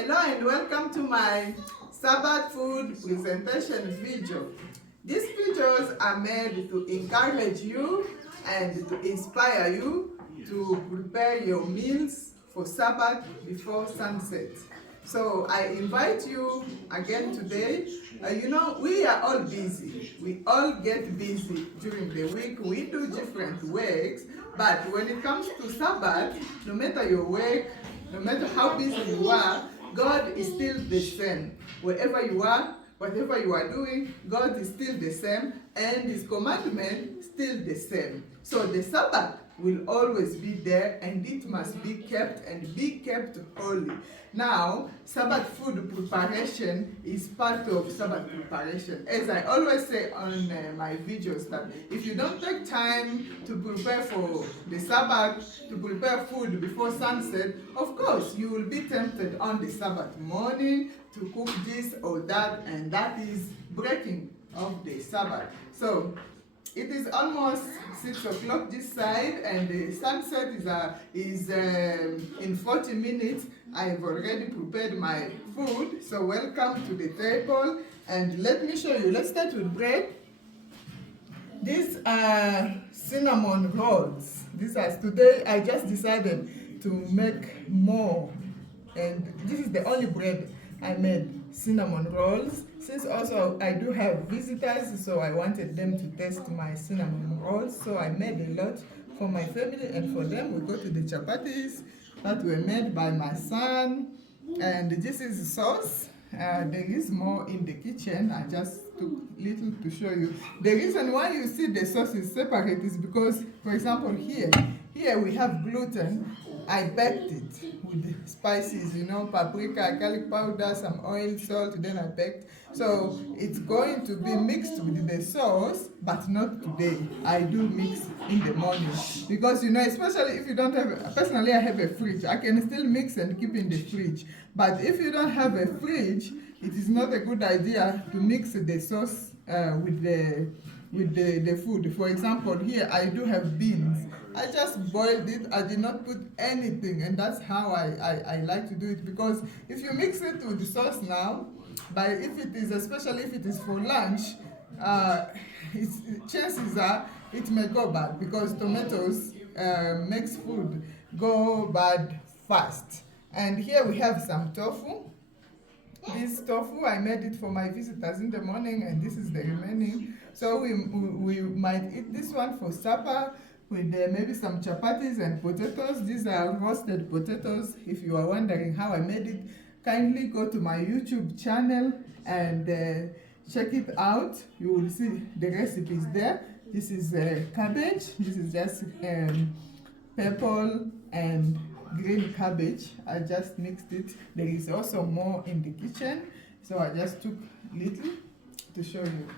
Hello and welcome to my Sabbath food presentation video. These videos are made to encourage you and to inspire you to prepare your meals for Sabbath before sunset. So I invite you again today. We are all busy. We all get busy during the week. We do different works, but when it comes to Sabbath, no matter your work, no matter how busy you are, God is still the same. Wherever you are, whatever you are doing, God is still the same, and His commandment still the same. So the Sabbath will always be there, and it must be kept and be kept holy. Now, Sabbath food preparation is part of Sabbath preparation. As I always say on my videos, that if you don't take time to prepare for the Sabbath, to prepare food before sunset, of course you will be tempted on the Sabbath morning to cook this or that, and that is breaking of the Sabbath. So it is almost 6 o'clock this side, and the sunset is in 40 minutes. I've already prepared my food, so welcome to the table. And let me show you. Let's start with bread. These are cinnamon rolls. Today I just decided to make more, and this is the only bread I made, cinnamon rolls. Since also I do have visitors, so I wanted them to taste my cinnamon rolls, so I made a lot for my family and for them. We go to the chapatis that were made by my son, and this is sauce. There is more in the kitchen. I just took little to show you. The reason why you see the sauce is separate is because, for example, here we have gluten. I baked it with spices, paprika, garlic powder, some oil, salt, then I baked. So it's going to be mixed with the sauce, but not today. I do mix in the morning because, especially if you don't have, personally I have a fridge. I can still mix and keep in the fridge. But if you don't have a fridge, it is not a good idea to mix the sauce with the food. For example, here I do have beans. I just boiled it. I did not put anything, and that's how I like to do it, because if you mix it with the sauce now, but especially if it is for lunch, chances are it may go bad, because tomatoes makes food go bad fast. And here we have some tofu. This tofu, I made it for my visitors in the morning, and this is the remaining. So we might eat this one for supper with maybe some chapatis and potatoes. These are roasted potatoes. If you are wondering how I made it, kindly go to my YouTube channel and check it out. You will see the recipes there. This is cabbage. This is just purple and green cabbage. I just mixed it. There is also more in the kitchen, so I just took little to show you.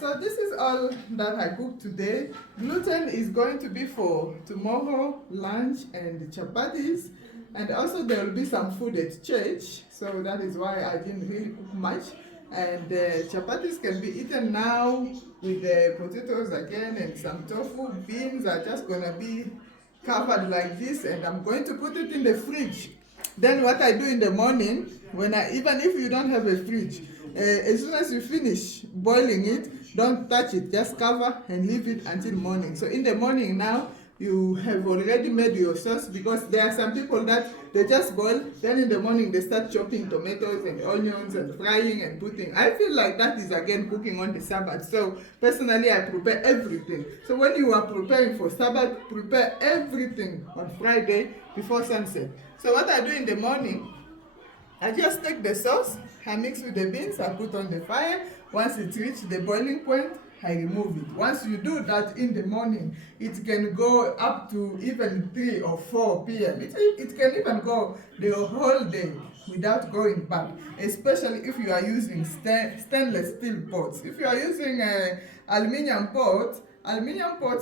So this is all that I cooked today. Gluten is going to be for tomorrow lunch and the chapatis, and also there will be some food at church, so that is why I didn't really cook much. And chapatis can be eaten now with the potatoes again, and some tofu. Beans are just gonna be covered like this, and I'm going to put it in the fridge. Then what I do in the morning, even if you don't have a fridge, as soon as you finish boiling it, don't touch it, just cover and leave it until morning. So in the morning now, you have already made your sauce, because there are some people that they just boil, then in the morning they start chopping tomatoes and onions and frying and putting. I feel like that is again cooking on the Sabbath. So personally, I prepare everything. So when you are preparing for Sabbath, prepare everything on Friday before sunset. So what I do in the morning, I just take the sauce, I mix with the beans, I put on the fire. Once it reaches the boiling point, I remove it. Once you do that in the morning, it can go up to even 3 or 4 p.m. It can even go the whole day without going bad, especially if you are using stainless steel pots. If you are using aluminum pots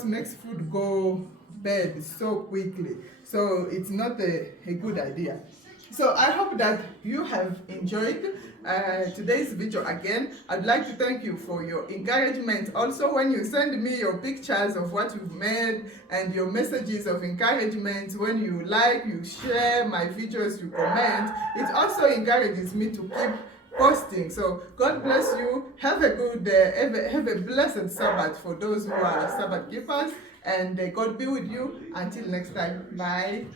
makes food go bad so quickly. So it's not a good idea. So I hope that you have enjoyed today's video again. I'd like to thank you for your encouragement. Also, when you send me your pictures of what you've made and your messages of encouragement, when you like, you share my videos, you comment, it also encourages me to keep posting. So God bless you. Have a good, have a blessed Sabbath for those who are Sabbath keepers. And God be with you. Until next time. Bye.